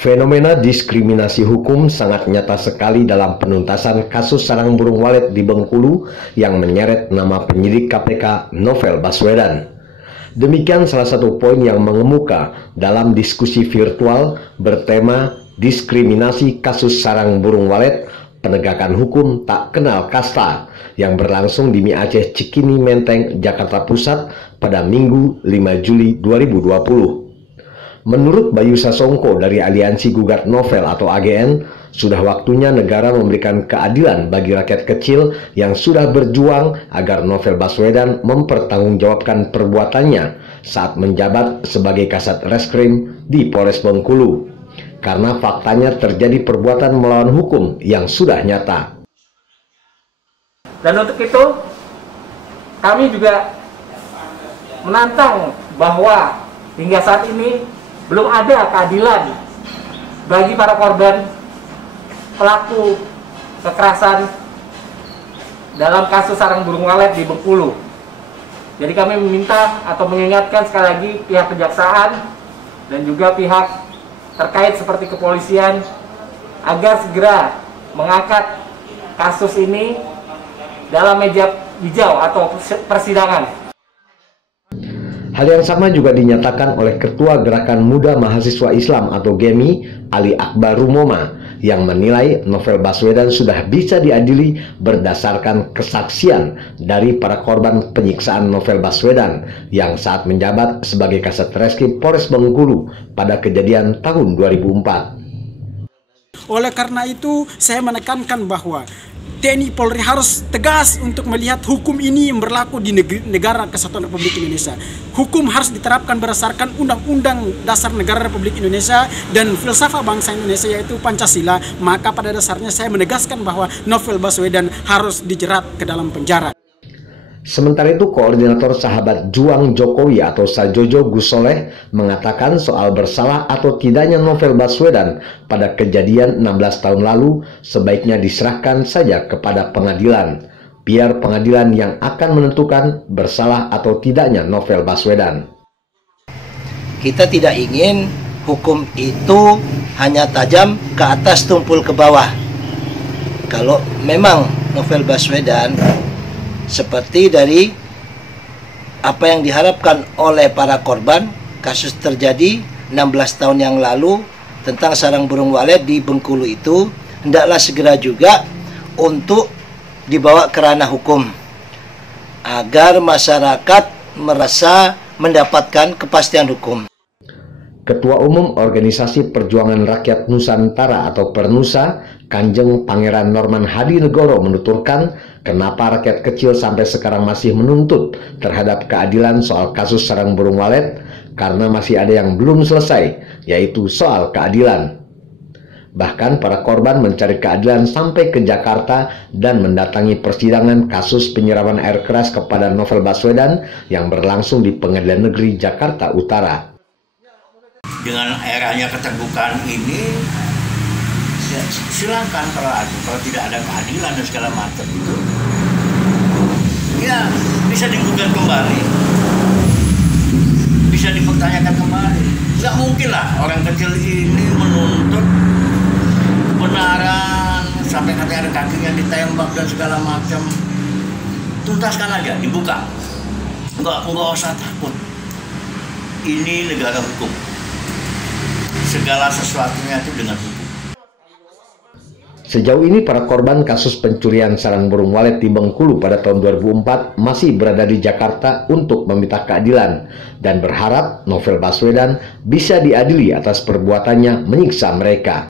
Fenomena diskriminasi hukum sangat nyata sekali dalam penuntasan kasus sarang burung walet di Bengkulu yang menyeret nama penyidik KPK Novel Baswedan. Demikian salah satu poin yang mengemuka dalam diskusi virtual bertema diskriminasi kasus sarang burung walet, penegakan hukum tak kenal kasta yang berlangsung di Mi Aceh Cikini Menteng, Jakarta Pusat pada Minggu 5 Juli 2020. Menurut Bayu Sasongko dari Aliansi Gugat Novel atau AGN, sudah waktunya negara memberikan keadilan bagi rakyat kecil yang sudah berjuang agar Novel Baswedan mempertanggungjawabkan perbuatannya saat menjabat sebagai Kasat Reskrim di Polres Bengkulu. Karena faktanya terjadi perbuatan melawan hukum yang sudah nyata. Dan untuk itu, kami juga menantang bahwa hingga saat ini belum ada keadilan bagi para korban pelaku kekerasan dalam kasus sarang burung walet di Bengkulu. Jadi kami meminta atau mengingatkan sekali lagi pihak kejaksaan dan juga pihak terkait seperti kepolisian agar segera mengangkat kasus ini dalam meja hijau atau persidangan. Hal yang sama juga dinyatakan oleh Ketua Gerakan Muda Mahasiswa Islam atau GEMI, Ali Akbar Rumoma, yang menilai Novel Baswedan sudah bisa diadili berdasarkan kesaksian dari para korban penyiksaan Novel Baswedan yang saat menjabat sebagai Kasat Reskrim Polres Bengkulu pada kejadian tahun 2004. Oleh karena itu, saya menekankan bahwa TNI Polri harus tegas untuk melihat hukum ini yang berlaku di negara Kesatuan Republik Indonesia. Hukum harus diterapkan berdasarkan Undang-Undang Dasar Negara Republik Indonesia dan filsafat bangsa Indonesia yaitu Pancasila. Maka pada dasarnya saya menegaskan bahwa Novel Baswedan harus dijerat ke dalam penjara. Sementara itu, Koordinator Sahabat Juang Jokowi atau Sajojo Gus Soleh mengatakan soal bersalah atau tidaknya Novel Baswedan pada kejadian 16 tahun lalu sebaiknya diserahkan saja kepada pengadilan, biar pengadilan yang akan menentukan bersalah atau tidaknya Novel Baswedan. Kita tidak ingin hukum itu hanya tajam ke atas tumpul ke bawah. Kalau memang Novel Baswedan seperti dari apa yang diharapkan oleh para korban, kasus terjadi 16 tahun yang lalu tentang sarang burung walet di Bengkulu itu, hendaklah segera juga untuk dibawa ke ranah hukum agar masyarakat merasa mendapatkan kepastian hukum. Ketua Umum Organisasi Perjuangan Rakyat Nusantara atau Pernusa, Kanjeng Pangeran Norman Hadinegoro menuturkan kenapa rakyat kecil sampai sekarang masih menuntut terhadap keadilan soal kasus sarang burung walet, karena masih ada yang belum selesai, yaitu soal keadilan. Bahkan para korban mencari keadilan sampai ke Jakarta dan mendatangi persidangan kasus penyiraman air keras kepada Novel Baswedan yang berlangsung di Pengadilan Negeri Jakarta Utara. Dengan eranya keterbukaan ini, ya, silakan kalau tidak ada keadilan dan segala macam itu, ya bisa digugat kembali, bisa dipertanyakan kembali. Nggak mungkin lah orang kecil ini menuntut kebenaran sampai katanya ada kakinya ditembak dan segala macam. Tuntaskan aja, dibuka. Nggak usah takut. Ini negara hukum. Segala sesuatunya itu dengan hukum. Sejauh ini para korban kasus pencurian sarang burung walet di Bengkulu pada tahun 2004 masih berada di Jakarta untuk meminta keadilan dan berharap Novel Baswedan bisa diadili atas perbuatannya menyiksa mereka.